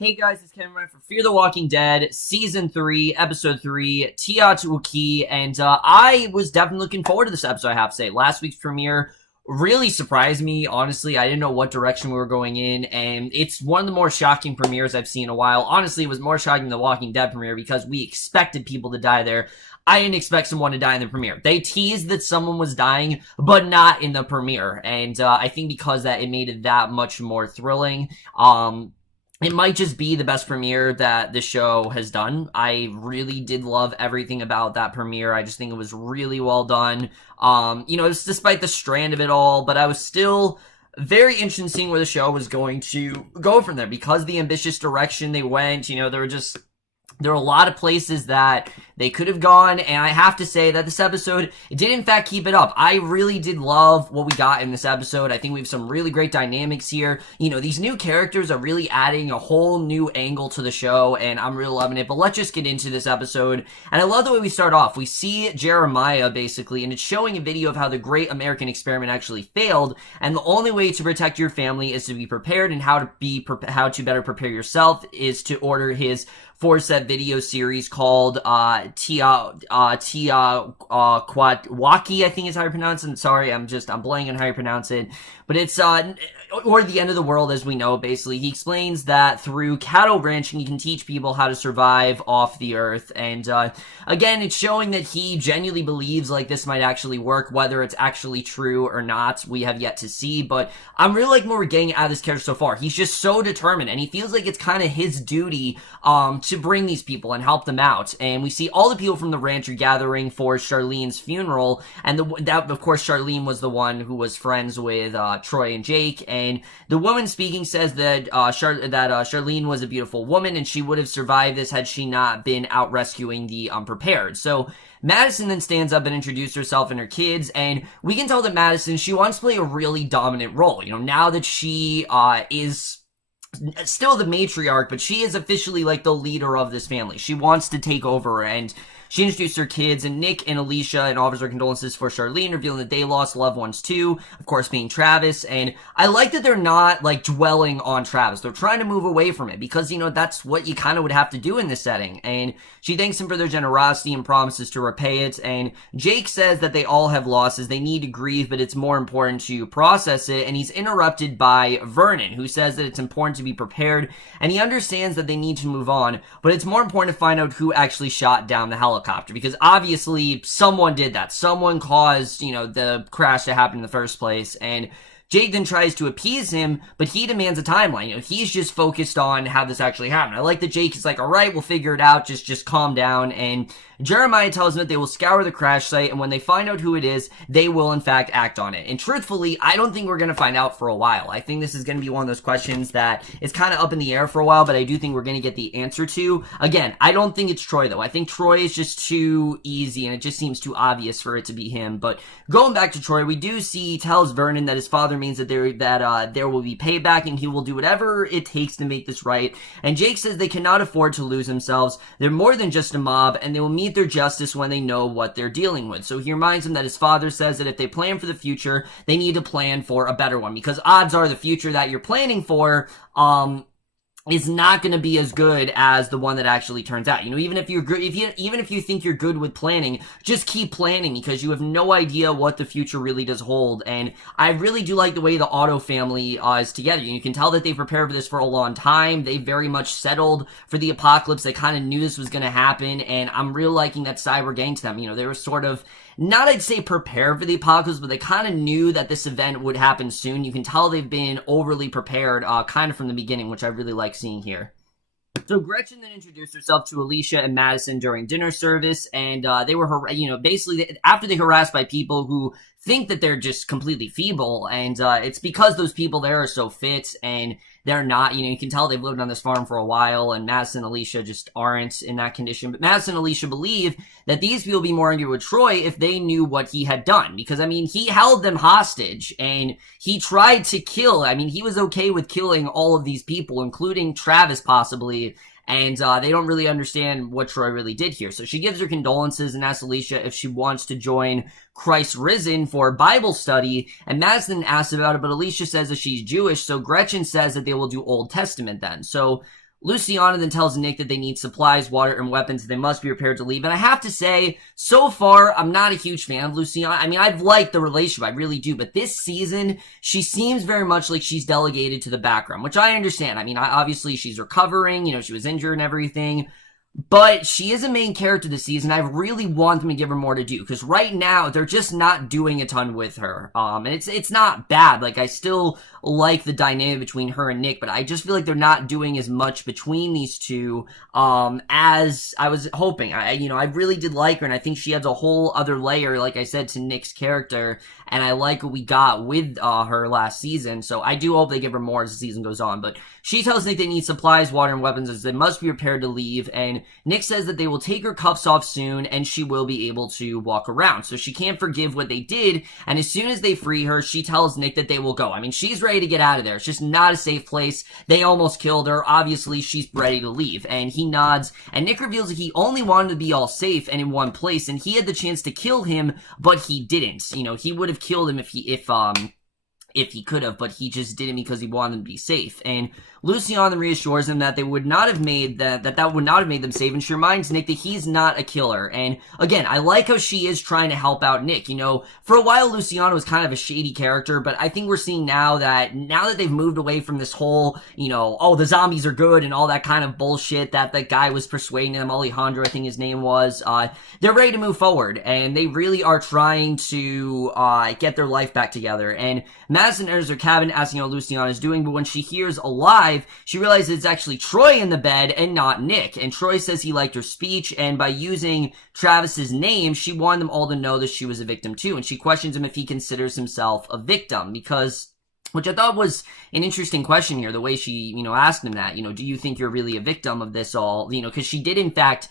Hey guys, it's Kevin for Fear the Walking Dead, Season 3, Episode 3, Teotwawki, and I was definitely looking forward to this episode, I have to say. Last week's premiere really surprised me, honestly. I didn't know what direction we were going in, and it's one of the more shocking premieres I've seen in a while. Honestly, it was more shocking than the Walking Dead premiere because we expected people to die there. I didn't expect someone to die in the premiere. They teased that someone was dying, but not in the premiere, and I think because that, it made it that much more thrilling. It might just be the best premiere that the show has done. I really did love everything about that premiere. I just think it was really well done. It's despite the strand of it all, but I was still very interested in seeing where the show was going to go from there because the ambitious direction they went, there were a lot of places that they could have gone, and I have to say that this episode, it did in fact keep it up. I really did love what we got in this episode. I think we have some really great dynamics here. These new characters are really adding a whole new angle to the show, and I'm really loving it. But let's just get into this episode. And I love the way we start off. We see Jeremiah, basically, and it's showing a video of how the great American experiment actually failed, and the only way to protect your family is to be prepared, and how to better prepare yourself is to order his 4-set video series called Teotwawki, I think is how you pronounce it. Sorry, I'm blanking on how you pronounce it. But it's, or the end of the world as we know, basically. He explains that through cattle ranching, you can teach people how to survive off the earth. And, again, it's showing that he genuinely believes, like, this might actually work. Whether it's actually true or not, we have yet to see. But I'm really liking what we're getting out of this character so far. He's just so determined, and he feels like it's kind of his duty, to bring these people and help them out. And we see all the people from the ranch are gathering for Charlene's funeral. And of course, Charlene was the one who was friends with, Troy and Jake, and the woman speaking says that Charlene was a beautiful woman and she would have survived this had she not been out rescuing the unprepared. So Madison then stands up and introduces herself and her kids, and we can tell that Madison, she wants to play a really dominant role. Now that she is still the matriarch, but she is officially like the leader of this family. She wants to take over, and she introduced her kids, and Nick and Alycia, and offers her condolences for Charlene, revealing that they lost loved ones too, of course being Travis. And I like that they're not like dwelling on Travis. They're trying to move away from it because, that's what you kind of would have to do in this setting. And she thanks him for their generosity and promises to repay it. And Jake says that they all have losses. They need to grieve, but it's more important to process it. And he's interrupted by Vernon, who says that it's important to be prepared. And he understands that they need to move on, but it's more important to find out who actually shot down the helicopter. Because obviously someone did that. Someone caused, the crash to happen in the first place. And Jake then tries to appease him, but he demands a timeline. He's just focused on how this actually happened. I like that Jake is like, all right, we'll figure it out. Just calm down. And Jeremiah tells them that they will scour the crash site, and when they find out who it is, they will in fact act on it. And truthfully, I don't think we're going to find out for a while. I think this is going to be one of those questions that is kind of up in the air for a while, but I do think we're going to get the answer to. Again, I don't think it's Troy though. I think Troy is just too easy, and it just seems too obvious for it to be him. But going back to Troy, we do see he tells Vernon that his father means that there will be payback, and he will do whatever it takes to make this right. And Jake says they cannot afford to lose themselves. They're more than just a mob, and they will meet their justice when they know what they're dealing with. So he reminds them that his father says that if they plan for the future, they need to plan for a better one, because odds are the future that you're planning for, is not going to be as good as the one that actually turns out. Even if you're good, even if you think you're good with planning, just keep planning, because you have no idea what the future really does hold. And I really do like the way the Otto family is together. You can tell that they prepared for this for a long time. They very much settled for the apocalypse. They kind of knew this was going to happen, and I'm really liking that side we're getting to them. They were sort of, not I'd say prepared for the apocalypse, but they kind of knew that this event would happen soon. You can tell they've been overly prepared, kind of from the beginning, which I really like seeing here. So Gretchen then introduced herself to Alycia and Madison during dinner service, and they were, basically after they harassed by people who think that they're just completely feeble, and it's because those people there are so fit, and they're not. You can tell they've lived on this farm for a while, and Madison and Alycia just aren't in that condition. But Madison and Alycia believe that these people would be more angry with Troy if they knew what he had done, because, he held them hostage, and he tried to kill. He was okay with killing all of these people, including Travis possibly, and they don't really understand what Troy really did here. So she gives her condolences and asks Alycia if she wants to join Christ Risen for Bible study, and Madison asks about it, but Alycia says that she's Jewish, so Gretchen says that they will do Old Testament then. So Luciana then tells Nick that they need supplies, water, and weapons, and they must be prepared to leave. And I have to say, so far, I'm not a huge fan of Luciana. I mean, I've liked the relationship, I really do. But this season, she seems very much like she's delegated to the background, which I understand. I mean, obviously, she's recovering. You know, she was injured and everything. But she is a main character this season. I really want them to give her more to do, because right now they're just not doing a ton with her. And it's not bad. Like, I still like the dynamic between her and Nick, but I just feel like they're not doing as much between these two as I was hoping. I really did like her, and I think she adds a whole other layer, like I said, to Nick's character, and I like what we got with her last season. So I do hope they give her more as the season goes on. But she tells Nick they need supplies, water, and weapons, as they must be prepared to leave, and Nick says that they will take her cuffs off soon, and she will be able to walk around. So she can't forgive what they did, and as soon as they free her, she tells Nick that they will go. I mean, she's ready to get out of there. It's just not a safe place. They almost killed her. Obviously, she's ready to leave, and he nods, and Nick reveals that he only wanted to be all safe and in one place, and he had the chance to kill him, but he didn't. You know, he would have killed him if he could have, but he just didn't because he wanted them to be safe. And Luciana reassures him that they would not have made that would not have made them safe, and she reminds Nick that he's not a killer. And again, I like how she is trying to help out Nick. You know, for a while Luciana was kind of a shady character, but I think we're seeing now that they've moved away from this whole, you know, oh, the zombies are good and all that kind of bullshit that the guy was persuading them, Alejandro, I think his name was, they're ready to move forward, and they really are trying to get their life back together. And Madison enters her cabin asking how Luciana is doing, but when she hears alive, she realizes it's actually Troy in the bed and not Nick. And Troy says he liked her speech, and by using Travis's name, she wanted them all to know that she was a victim too. And she questions him if he considers himself a victim, which I thought was an interesting question here, the way she, you know, asked him that, you know, do you think you're really a victim of this all, you know, because she did in fact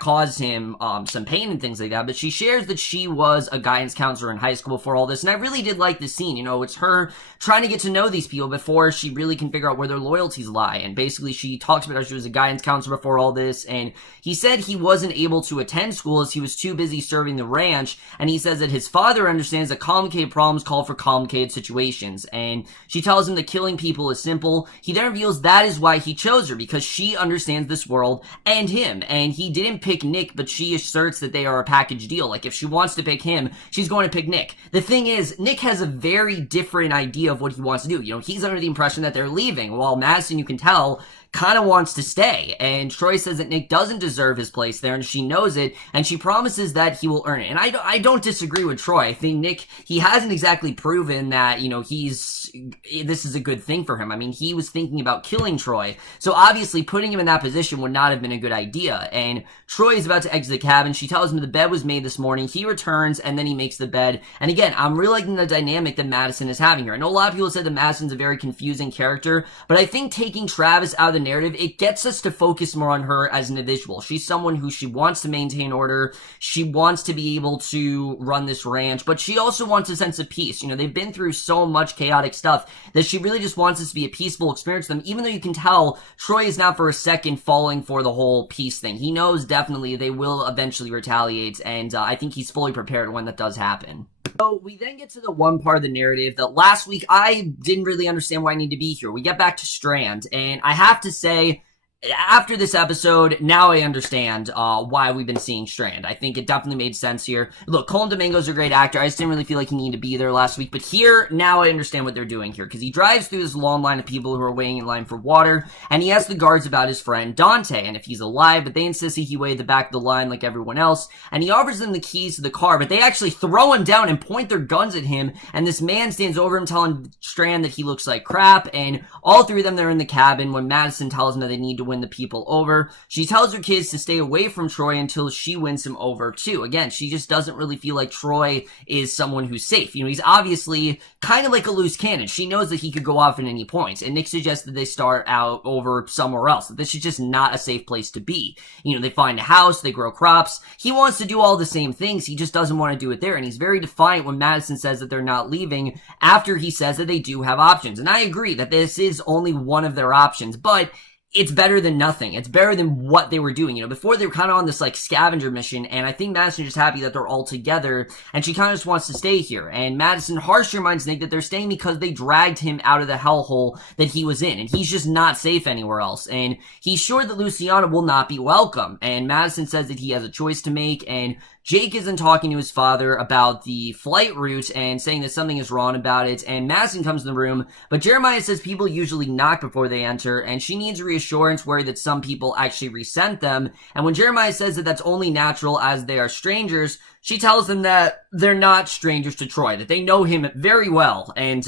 cause him some pain and things like that. But she shares that she was a guidance counselor in high school before all this, and I really did like this scene. You know, it's her trying to get to know these people before she really can figure out where their loyalties lie. And basically she talks about how she was a guidance counselor before all this, and he said he wasn't able to attend school as he was too busy serving the ranch, and he says that his father understands that complicated problems call for complicated situations. And she tells him that killing people is simple. He then reveals that is why he chose her, because she understands this world and him. And he didn't pick Nick, but she asserts that they are a package deal. Like, if she wants to pick him, she's going to pick Nick. The thing is, Nick has a very different idea of what he wants to do. You know, he's under the impression that they're leaving, while Madison, you can tell, kind of wants to stay. And Troy says that Nick doesn't deserve his place there, and she knows it, and she promises that he will earn it. And I don't disagree with Troy. I think Nick, he hasn't exactly proven that, you know, this is a good thing for him. I mean, he was thinking about killing Troy, so obviously putting him in that position would not have been a good idea. And Troy is about to exit the cabin. She tells him the bed was made this morning. He returns, and then he makes the bed. And again, I'm really liking the dynamic that Madison is having here. I know a lot of people said that Madison's a very confusing character, but I think taking Travis out of the narrative, it gets us to focus more on her as an individual. She's someone who she wants to maintain order. She wants to be able to run this ranch, but she also wants a sense of peace. You know, they've been through so much chaotic stuff that she really just wants this to be a peaceful experience for them, even though you can tell Troy is not for a second falling for the whole peace thing. He knows definitely they will eventually retaliate, and I think he's fully prepared when that does happen. So we then get to the one part of the narrative that last week I didn't really understand why I need to be here. We get back to Strand, and I have to say, after this episode, now I understand why we've been seeing Strand. I think it definitely made sense here. Look, Colman Domingo's a great actor. I just didn't really feel like he needed to be there last week. But here, now I understand what they're doing here. Because he drives through this long line of people who are waiting in line for water. And he asks the guards about his friend Dante and if he's alive. But they insist that he wait at the back of the line like everyone else. And he offers them the keys to the car. But they actually throw him down and point their guns at him. And this man stands over him telling Strand that he looks like crap. And all three of them, they're in the cabin when Madison tells them that they need to win the people over. She tells her kids to stay away from Troy until she wins him over too. Again, she just doesn't really feel like Troy is someone who's safe. You know, he's obviously kind of like a loose cannon. She knows that he could go off at any point, and Nick suggests that they start out over somewhere else. That this is just not a safe place to be. You know, they find a house, they grow crops. He wants to do all the same things. He just doesn't want to do it there, and he's very defiant when Madison says that they're not leaving after he says that they do have options. And I agree that this is only one of their options, but it's better than nothing. It's better than what they were doing. You know, before they were kind of on this like scavenger mission, and I think Madison's just happy that they're all together, and she kind of just wants to stay here. And Madison harshly reminds Nick that they're staying because they dragged him out of the hellhole that he was in, and he's just not safe anywhere else. And he's sure that Luciana will not be welcome. And Madison says that he has a choice to make, and Jake isn't talking to his father about the flight route and saying that something is wrong about it, and Madison comes in the room, but Jeremiah says people usually knock before they enter, and she needs reassurance, worried that some people actually resent them. And when Jeremiah says that that's only natural as they are strangers, she tells them that they're not strangers to Troy, that they know him very well, and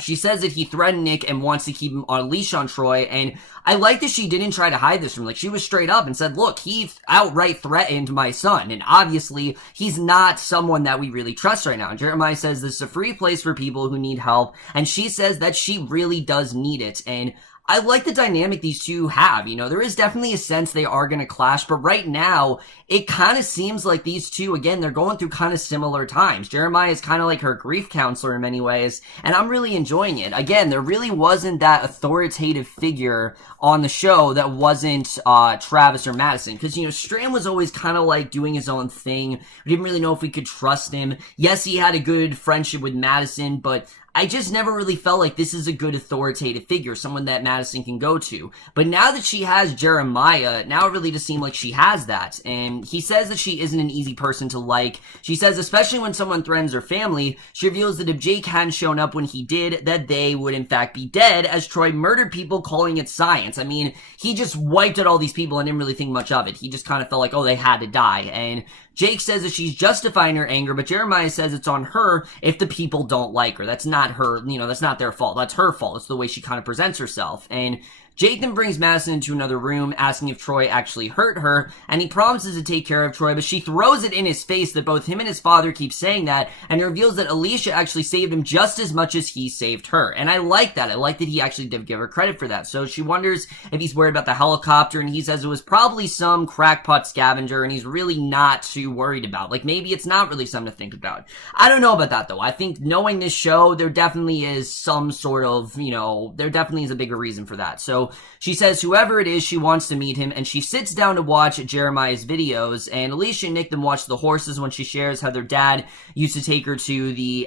she says that he threatened Nick and wants to keep him on a leash on Troy, and I like that she didn't try to hide this from him. Like, she was straight up and said, look, he outright threatened my son, and obviously, he's not someone that we really trust right now. And Jeremiah says this is a free place for people who need help, and she says that she really does need it, and I like the dynamic these two have. You know, there is definitely a sense they are going to clash, but right now, it kind of seems like these two, again, they're going through kind of similar times. Jeremiah is kind of like her grief counselor in many ways, and I'm really enjoying it. Again, there really wasn't that authoritative figure on the show that wasn't Travis or Madison, because, you know, Strand was always kind of like doing his own thing. We didn't really know if we could trust him. Yes, he had a good friendship with Madison, but I just never really felt like this is a good authoritative figure, someone that Madison can go to. But now that she has Jeremiah, now it really does seem like she has that. And he says that she isn't an easy person to like. She says, especially when someone threatens her family, she reveals that if Jake hadn't shown up when he did, that they would in fact be dead, as Troy murdered people calling it science. I mean, he just wiped out all these people and didn't really think much of it. He just kind of felt like, oh, they had to die. And Jake says that she's justifying her anger, but Jeremiah says it's on her if the people don't like her. That's not her, you know, that's not their fault. That's her fault. It's the way she kind of presents herself. And Jake then brings Madison into another room, asking if Troy actually hurt her, and he promises to take care of Troy, but she throws it in his face that both him and his father keep saying that, and it reveals that Alycia actually saved him just as much as he saved her. And I like that. I like that he actually did give her credit for that. So she wonders if he's worried about the helicopter, and he says it was probably some crackpot scavenger, and he's really not too worried about. Like, maybe it's not really something to think about. I don't know about that, though. I think knowing this show, there definitely is some sort of, you know, there definitely is a bigger reason for that. So she says whoever it is, she wants to meet him, and she sits down to watch Jeremiah's videos, and Alycia and Nick then watch the horses when she shares how their dad used to take her to the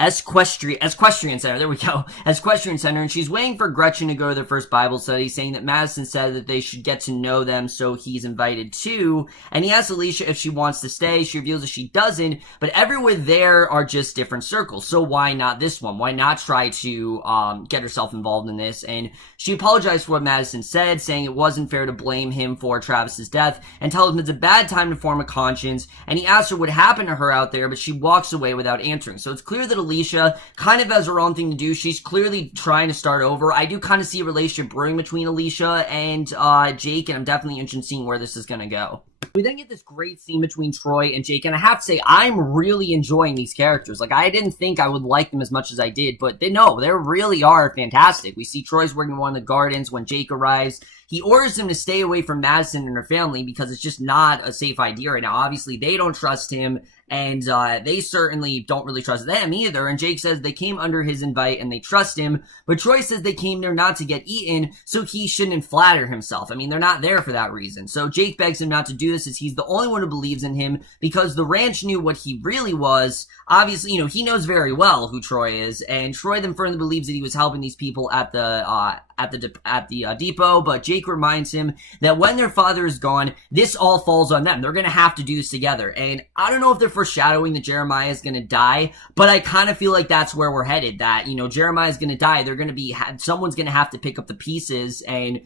Equestrian Center, there we go, Equestrian Center, and she's waiting for Gretchen to go to their first Bible study, saying that Madison said that they should get to know them, so he's invited too, and he asks Alycia if she wants to stay. She reveals that she doesn't, but everywhere there are just different circles, so why not this one? Why not try to get herself involved in this? And she apologized for what Madison said, saying it wasn't fair to blame him for Travis's death, and tells him it's a bad time to form a conscience, and he asks her what happened to her out there, but she walks away without answering. So it's clear that Alycia kind of has her own thing to do. She's clearly trying to start over. I do kind of see a relationship brewing between Alycia and Jake, and I'm definitely interested in seeing where this is going to go. We then get this great scene between Troy and Jake, and I have to say, I'm really enjoying these characters. Like, I didn't think I would like them as much as I did, but they really are fantastic. We see Troy's working in one of the gardens when Jake arrives. He orders him to stay away from Madison and her family because it's just not a safe idea right now. Obviously, they don't trust him, and they certainly don't really trust them either. And Jake says they came under his invite and they trust him, but Troy says they came there not to get eaten, so he shouldn't flatter himself. I mean, they're not there for that reason. So Jake begs him not to do this, as he's the only one who believes in him, because the ranch knew what he really was. Obviously, you know, he knows very well who Troy is, and Troy then firmly believes that he was helping these people at the depot, but Jake reminds him that when their father is gone, this all falls on them. They're gonna have to do this together, and I don't know if they're foreshadowing that Jeremiah is gonna die, but I kind of feel like that's where we're headed, that, you know, Jeremiah is gonna die. They're gonna be, someone's gonna have to pick up the pieces, and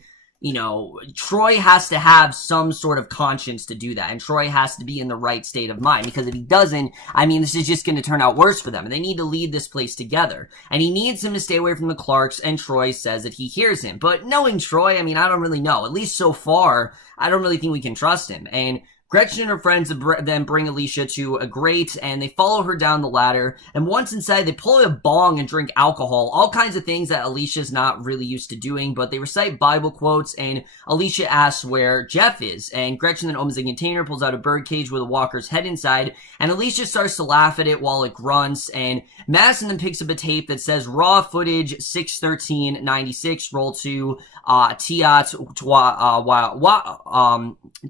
you know, Troy has to have some sort of conscience to do that, and Troy has to be in the right state of mind, because if he doesn't, I mean, this is just going to turn out worse for them, and they need to lead this place together, and he needs him to stay away from the Clarks, and Troy says that he hears him, but knowing Troy, I mean, I don't really know, at least so far, I don't really think we can trust him, and Gretchen and her friends then bring Alycia to a grate, and they follow her down the ladder, and once inside, they pull a bong and drink alcohol, all kinds of things that Alicia's not really used to doing, but they recite Bible quotes, and Alycia asks where Jeff is, and Gretchen then opens a container, pulls out a birdcage with a walker's head inside, and Alycia starts to laugh at it while it grunts, and Madison then picks up a tape that says raw footage 6/13/96, roll to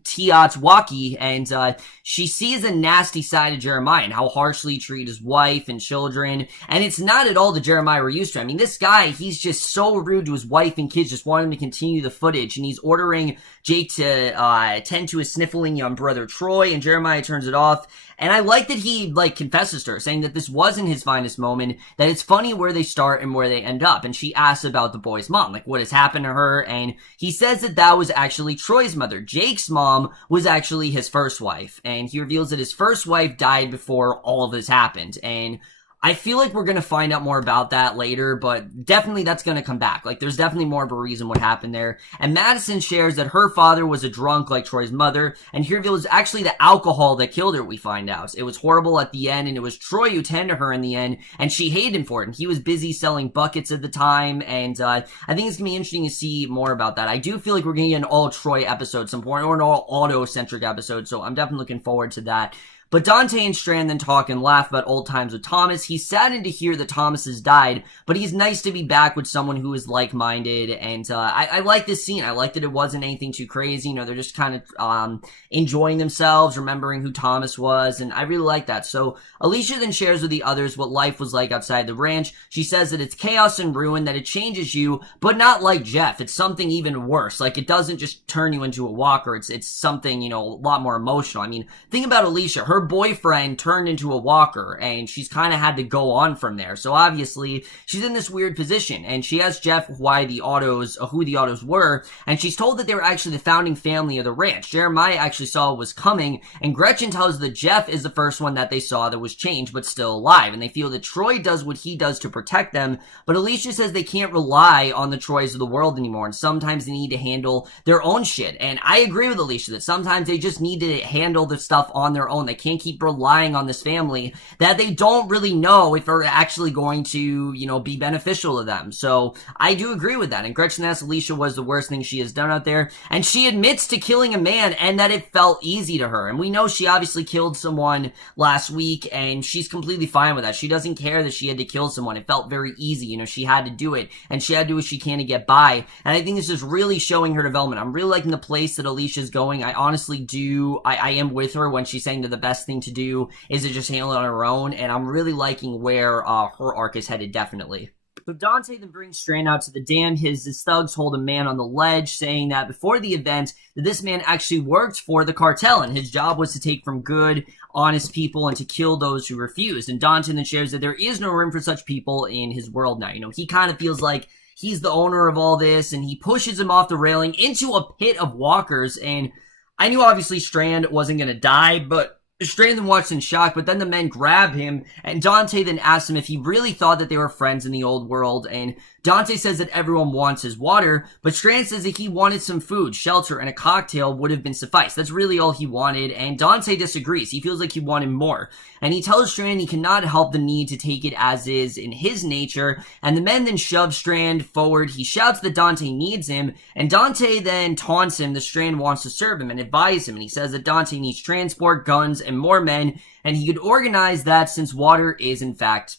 Teotwawki, and she sees a nasty side of Jeremiah and how harshly he treated his wife and children, and it's not at all the Jeremiah we're used to. I mean, this guy, he's just so rude to his wife and kids, just want him to continue the footage, and he's ordering Jake to tend to his sniffling young brother Troy, and Jeremiah turns it off. And I like that he, confesses to her, saying that this wasn't his finest moment, that it's funny where they start and where they end up. And she asks about the boy's mom, what has happened to her, and he says that that was actually Troy's mother. Jake's mom was actually his first wife, and he reveals that his first wife died before all of this happened, and I feel like we're going to find out more about that later, but definitely that's going to come back. There's definitely more of a reason what happened there. And Madison shares that her father was a drunk like Troy's mother, and here it was actually the alcohol that killed her, we find out. It was horrible at the end, and it was Troy who tended to her in the end, and she hated him for it, and he was busy selling buckets at the time, and I think it's going to be interesting to see more about that. I do feel like we're going to get an all-Troy episode at some point, or an all-auto-centric episode, so I'm definitely looking forward to that. But Dante and Strand then talk and laugh about old times with Thomas. He's saddened to hear that Thomas has died, but he's nice to be back with someone who is like-minded, and I like this scene. I like that it wasn't anything too crazy. They're just kind of enjoying themselves, remembering who Thomas was, and I really like that. So Alycia then shares with the others what life was like outside the ranch. She says that it's chaos and ruin, that it changes you, but not like Jeff. It's something even worse. It doesn't just turn you into a walker. It's something, a lot more emotional. I mean, think about Alycia. Her boyfriend turned into a walker, and she's kind of had to go on from there. So obviously, she's in this weird position, and she asks Jeff who the autos were, and she's told that they were actually the founding family of the ranch. Jeremiah actually saw what was coming, and Gretchen tells that Jeff is the first one that they saw that was changed but still alive, and they feel that Troy does what he does to protect them, but Alycia says they can't rely on the Troys of the world anymore, and sometimes they need to handle their own shit. And I agree with Alycia that sometimes they just need to handle the stuff on their own. They can't keep relying on this family that they don't really know if are actually going to, be beneficial to them. So I do agree with that. And Gretchen asks Alycia was the worst thing she has done out there, and she admits to killing a man and that it felt easy to her. And we know she obviously killed someone last week, and she's completely fine with that. She doesn't care that she had to kill someone. It felt very easy. She had to do it, and she had to do what she can to get by. And I think this is really showing her development. I'm really liking the place that Alicia's going. I honestly do. I am with her when she's saying that the best thing to do is to just handle it on her own, and I'm really liking where her arc is headed, definitely. So Dante then brings Strand out to the dam. His thugs hold a man on the ledge, saying that before the event, that this man actually worked for the cartel, and his job was to take from good, honest people and to kill those who refused. And Dante then shares that there is no room for such people in his world now. He kind of feels like he's the owner of all this, and he pushes him off the railing into a pit of walkers. And I knew obviously Strand wasn't going to die, but Strand then watched in shock, but then the men grab him, and Dante then asks him if he really thought that they were friends in the old world, and Dante says that everyone wants his water, but Strand says that he wanted some food, shelter, and a cocktail would have been suffice. That's really all he wanted, and Dante disagrees. He feels like he wanted more, and he tells Strand he cannot help the need to take it as is in his nature, and the men then shove Strand forward. He shouts that Dante needs him, and Dante then taunts him that Strand wants to serve him and advise him, and he says that Dante needs transport, guns, and more men, and he could organize that since water is in fact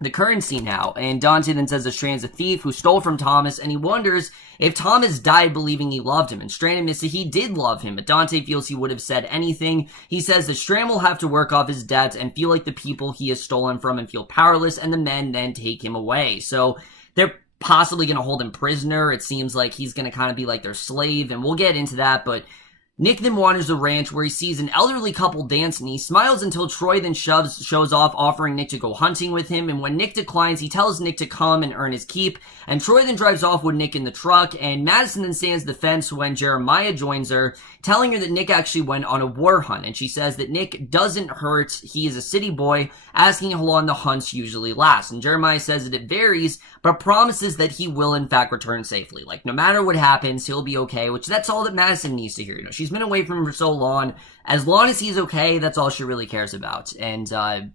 the currency now. And Dante then says that Strand's a thief who stole from Thomas, and he wonders if Thomas died believing he loved him. And Strand admits that he did love him, but Dante feels he would have said anything. He says that Strand will have to work off his debts and feel like the people he has stolen from and feel powerless, and the men then take him away. So they're possibly going to hold him prisoner. It seems like he's going to kind of be like their slave, and we'll get into that, but Nick then wanders the ranch where he sees an elderly couple dancing. He smiles until Troy then shows off, offering Nick to go hunting with him, and when Nick declines, he tells Nick to come and earn his keep, and Troy then drives off with Nick in the truck, and Madison then stands the fence when Jeremiah joins her, telling her that Nick actually went on a war hunt, and she says that Nick doesn't hurt, he is a city boy, asking how long the hunts usually last, and Jeremiah says that it varies, but promises that he will in fact return safely. No matter what happens, he'll be okay, which that's all that Madison needs to hear. She's been away from him for so long. As long as he's okay, that's all she really cares about. And,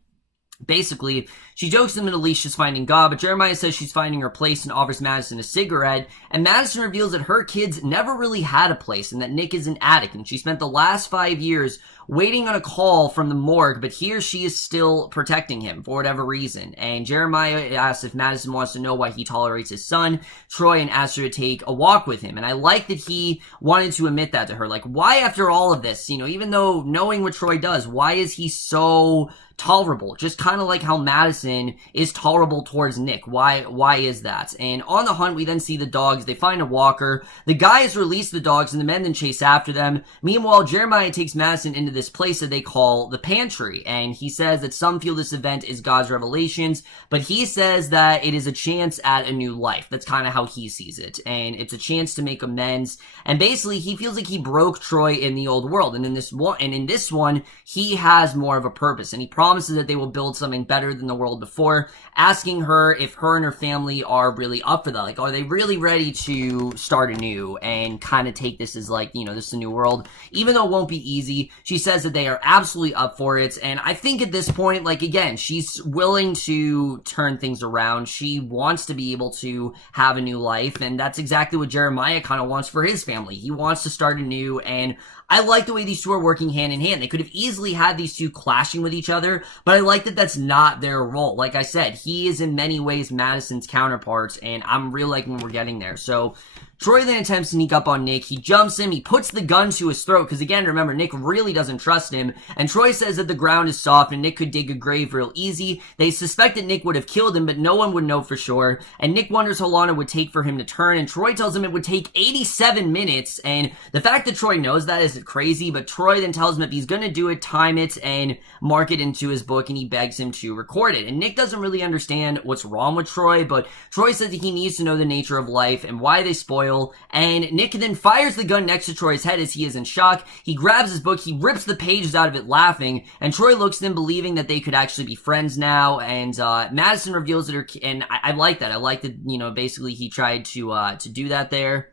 basically, she jokes him that Alicia's finding God, but Jeremiah says she's finding her place and offers Madison a cigarette, and Madison reveals that her kids never really had a place and that Nick is an addict, and she spent the last 5 years waiting on a call from the morgue, but here she is still protecting him for whatever reason. And Jeremiah asks if Madison wants to know why he tolerates his son, Troy, and asks her to take a walk with him. And I like that he wanted to admit that to her. Like, why after all of this, even though knowing what Troy does, why is he so tolerable? Just kind of like how Madison is tolerable towards Nick. Why is that? And on the hunt, we then see the dogs. They find a walker. The guys release the dogs, and the men then chase after them. Meanwhile, Jeremiah takes Madison into this place that they call the pantry, and he says that some feel this event is God's revelations, but he says that it is a chance at a new life. That's kind of how he sees it, and it's a chance to make amends. And basically, he feels like he broke Troy in the old world, and in this one, he has more of a purpose, and he promises that they will build something better than the world before, asking her if her and her family are really up for that. Like, are they really ready to start anew and kind of take this as like, this is a new world, even though it won't be easy. She says that they are absolutely up for it, and I think at this point, like, again, she's willing to turn things around. She wants to be able to have a new life, and that's exactly what Jeremiah kind of wants for his family. He wants to start anew, and I like the way these two are working hand in hand. They could have easily had these two clashing with each other, but I like that that's not their role. Like I said, he is in many ways Madison's counterpart, and I'm really liking we're getting there. So Troy then attempts to sneak up on Nick. He jumps him. He puts the gun to his throat because, again, remember, Nick really doesn't trust him. And Troy says that the ground is soft and Nick could dig a grave real easy. They suspect that Nick would have killed him, but no one would know for sure. And Nick wonders how long it would take for him to turn. And Troy tells him it would take 87 minutes. And the fact that Troy knows that is crazy. But Troy then tells him if he's going to do it, time it and mark it into his book. And he begs him to record it. And Nick doesn't really understand what's wrong with Troy. But Troy says that he needs to know the nature of life and why they spoil. And Nick then fires the gun next to Troy's head as he is in shock. He grabs his book, he rips the pages out of it laughing, and Troy looks at him believing that they could actually be friends now, and Madison reveals that her, and I like that. I like that, basically he tried to do that there.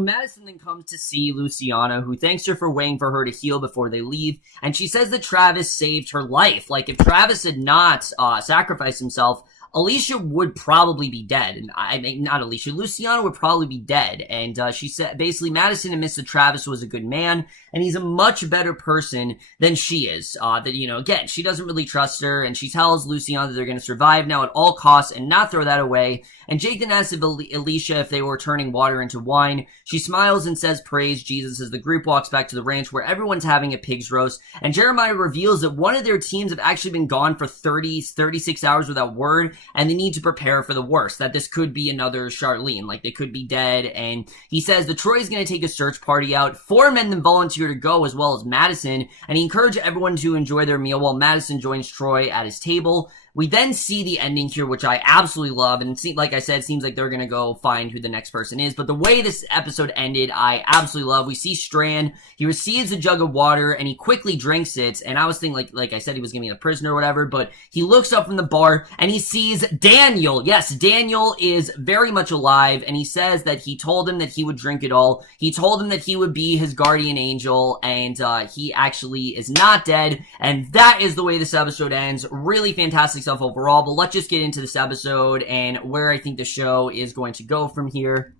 Madison then comes to see Luciana, who thanks her for waiting for her to heal before they leave, and she says that Travis saved her life. Like, if Travis had not sacrificed himself, Alycia would probably be dead, and not Alycia, Luciana would probably be dead, and she said, basically, Madison admits that Travis was a good man, and he's a much better person than she is, again, she doesn't really trust her, and she tells Luciana that they're going to survive now at all costs and not throw that away, and Jake then asks Alycia if they were turning water into wine. She smiles and says praise Jesus as the group walks back to the ranch where everyone's having a pig's roast, and Jeremiah reveals that one of their teams have actually been gone for 36 hours without word, and they need to prepare for the worst, that this could be another Charlene, like they could be dead. And he says that Troy's going to take a search party out. 4 men then volunteer to go, as well as Madison, and he encourages everyone to enjoy their meal while Madison joins Troy at his table. We then see the ending here, which I absolutely love, and like I said, it seems like they're gonna go find who the next person is, but the way this episode ended, I absolutely love. We see Strand, he receives a jug of water, and he quickly drinks it, and I was thinking, like I said, he was gonna be a prisoner or whatever, but he looks up from the bar, and he sees Daniel. Yes, Daniel is very much alive, and he says that he told him that he would drink it all. He told him that he would be his guardian angel, and he actually is not dead, and that is the way this episode ends. Really fantastic stuff overall, but let's just get into this episode and where I think the show is going to go from here.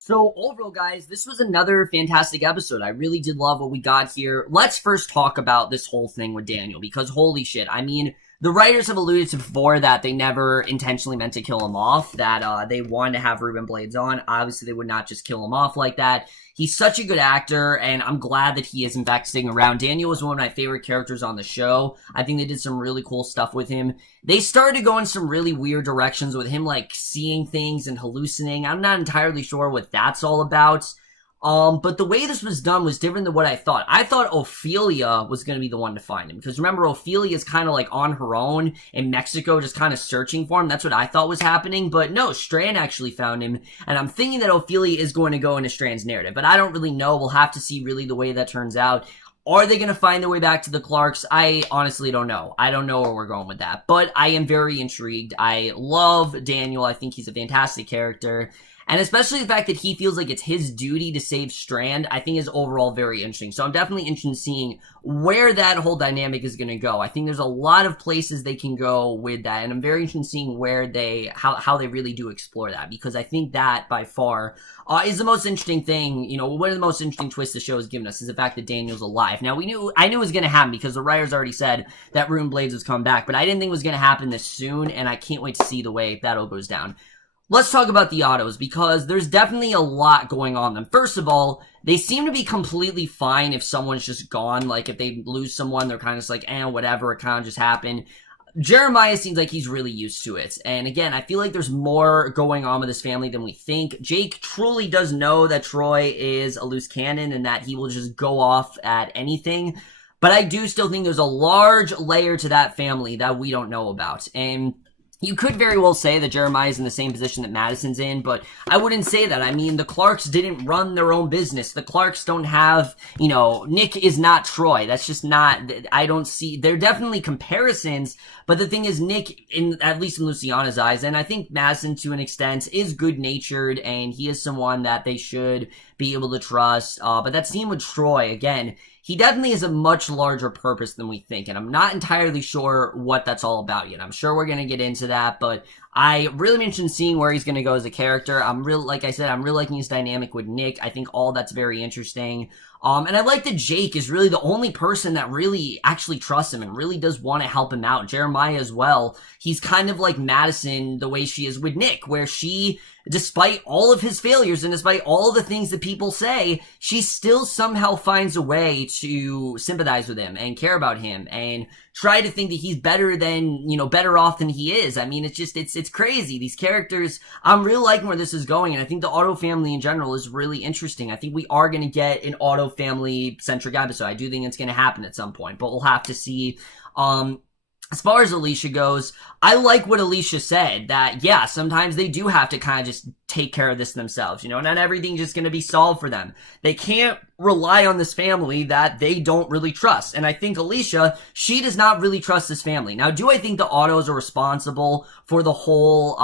So overall, guys, this was another fantastic episode. I really did love what we got here. Let's first talk about this whole thing with Daniel, because holy shit, I mean, the writers have alluded to before that they never intentionally meant to kill him off, that they wanted to have Rubén Blades on. Obviously, they would not just kill him off like that. He's such a good actor, and I'm glad that he is, in fact, sticking around. Daniel was one of my favorite characters on the show. I think they did some really cool stuff with him. They started to go in some really weird directions with him, like, seeing things and hallucinating. I'm not entirely sure what that's all about. But the way this was done was different than what I thought. I thought Ophelia was going to be the one to find him. Because remember, Ophelia is kind of like on her own in Mexico, just kind of searching for him. That's what I thought was happening. But no, Strand actually found him. And I'm thinking that Ophelia is going to go into Strand's narrative. But I don't really know. We'll have to see really the way that turns out. Are they going to find their way back to the Clarks? I honestly don't know. I don't know where we're going with that. But I am very intrigued. I love Daniel. I think he's a fantastic character. And especially the fact that he feels like it's his duty to save Strand, I think is overall very interesting. So I'm definitely interested in seeing where that whole dynamic is going to go. I think there's a lot of places they can go with that. And I'm very interested in seeing where how they really do explore that. Because I think that, by far, is the most interesting thing. You know, one of the most interesting twists the show has given us is the fact that Daniel's alive. Now, I knew it was going to happen because the writers already said that Ruined Blades was coming back. But I didn't think it was going to happen this soon. And I can't wait to see the way that all goes down. Let's talk about the autos, because there's definitely a lot going on them. First of all, they seem to be completely fine if someone's just gone. Like, if they lose someone, they're kind of just like, whatever, it kind of just happened. Jeremiah seems like he's really used to it. And again, I feel like there's more going on with his family than we think. Jake truly does know that Troy is a loose cannon and that he will just go off at anything. But I do still think there's a large layer to that family that we don't know about. And you could very well say that Jeremiah's in the same position that Madison's in, but I wouldn't say that. I mean, the Clarks didn't run their own business. The Clarks don't have, Nick is not Troy. That's just not, I don't see, there are definitely comparisons, but the thing is, Nick, at least in Luciana's eyes, and I think Madison to an extent, is good-natured, and he is someone that they should be able to trust. But that scene with Troy, again, he definitely has a much larger purpose than we think, and I'm not entirely sure what that's all about yet. I'm sure we're going to get into that, but I really mentioned seeing where he's going to go as a character. Like I said, I'm really liking his dynamic with Nick. I think all that's very interesting. And I like that Jake is really the only person that really actually trusts him and really does want to help him out. Jeremiah as well. He's kind of like Madison the way she is with Nick, where she, despite all of his failures and despite all the things that people say, she still somehow finds a way to sympathize with him and care about him and try to think that he's better off than he is. I mean, it's crazy. These characters, I'm really liking where this is going, and I think the Otto family in general is really interesting. I think we are going to get an Otto family-centric episode. I do think it's going to happen at some point, but we'll have to see. As far as Alycia goes, I like what Alycia said, that, yeah, sometimes they do have to kind of just take care of this themselves, not everything's just going to be solved for them. They can't rely on this family that they don't really trust, and I think Alycia, she does not really trust this family. Now, do I think the Ottos are responsible for the whole,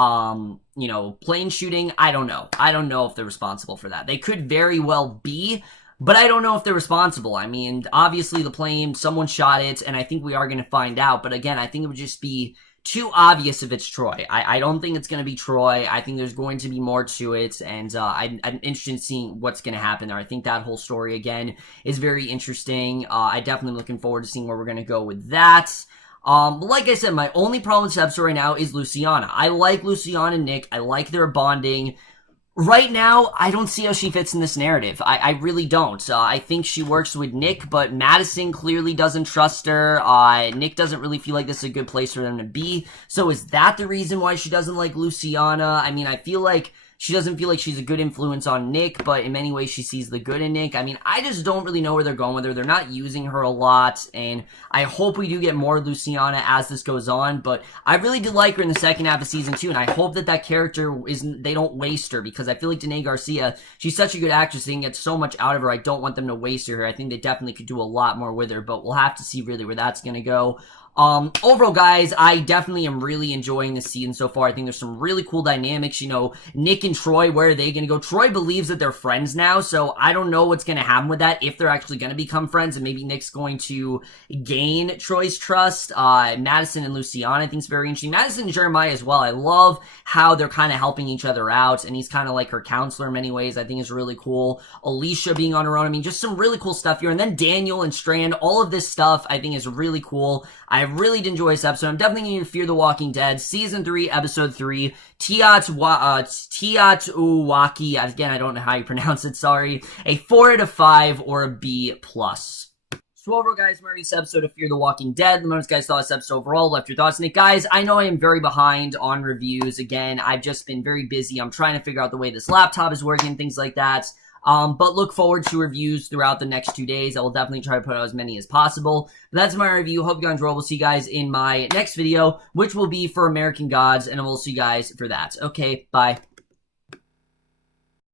plane shooting? I don't know. I don't know if they're responsible for that. They could very well be, but I don't know if they're responsible. I mean, obviously the plane, someone shot it, and I think we are going to find out. But again, I think it would just be too obvious if it's Troy. I don't think it's going to be Troy. I think there's going to be more to it, and I'm interested in seeing what's going to happen there. I think that whole story, again, is very interesting. I definitely looking forward to seeing where we're going to go with that. But like I said, my only problem with this episode right now is Luciana. I like Luciana and Nick. I like their bonding. Right now, I don't see how she fits in this narrative. I really don't. I think she works with Nick, but Madison clearly doesn't trust her. Nick doesn't really feel like this is a good place for them to be. So is that the reason why she doesn't like Luciana? I mean, I feel like she doesn't feel like she's a good influence on Nick, but in many ways she sees the good in Nick. I mean, I just don't really know where they're going with her. They're not using her a lot, and I hope we do get more Luciana as this goes on, but I really did like her in the second half of season 2, and I hope that character they don't waste her, because I feel like Danay García, she's such a good actress, they can get so much out of her. I don't want them to waste her. I think they definitely could do a lot more with her, but we'll have to see really where that's going to go. Overall, guys, I definitely am really enjoying this season so far. I think there's some really cool dynamics. Nick and Troy, where are they going to go? Troy believes that they're friends now, so I don't know what's going to happen with that, if they're actually going to become friends, and maybe Nick's going to gain Troy's trust. Madison and Luciana, I think, is very interesting. Madison and Jeremiah as well. I love how they're kind of helping each other out, and he's kind of like her counselor in many ways. I think is really cool. Alycia being on her own. I mean, just some really cool stuff here. And then Daniel and Strand, all of this stuff, I think, is really cool. I really did enjoy this episode. I'm definitely going to Fear the Walking Dead, Season 3, Episode 3, Teotwawki, again, I don't know how you pronounce it, sorry, a 4 out of 5 or a B+. So overall, guys, my this episode of Fear the Walking Dead. Let me know what you guys thought of this episode overall. Left your thoughts in it. Guys, I know I am very behind on reviews. Again, I've just been very busy. I'm trying to figure out the way this laptop is working, things like that. But look forward to reviews throughout the next 2 days. I will definitely try to put out as many as possible. But that's my review. Hope you guys enjoy. We'll see you guys in my next video, which will be for American Gods, and I will see you guys for that. Okay, bye.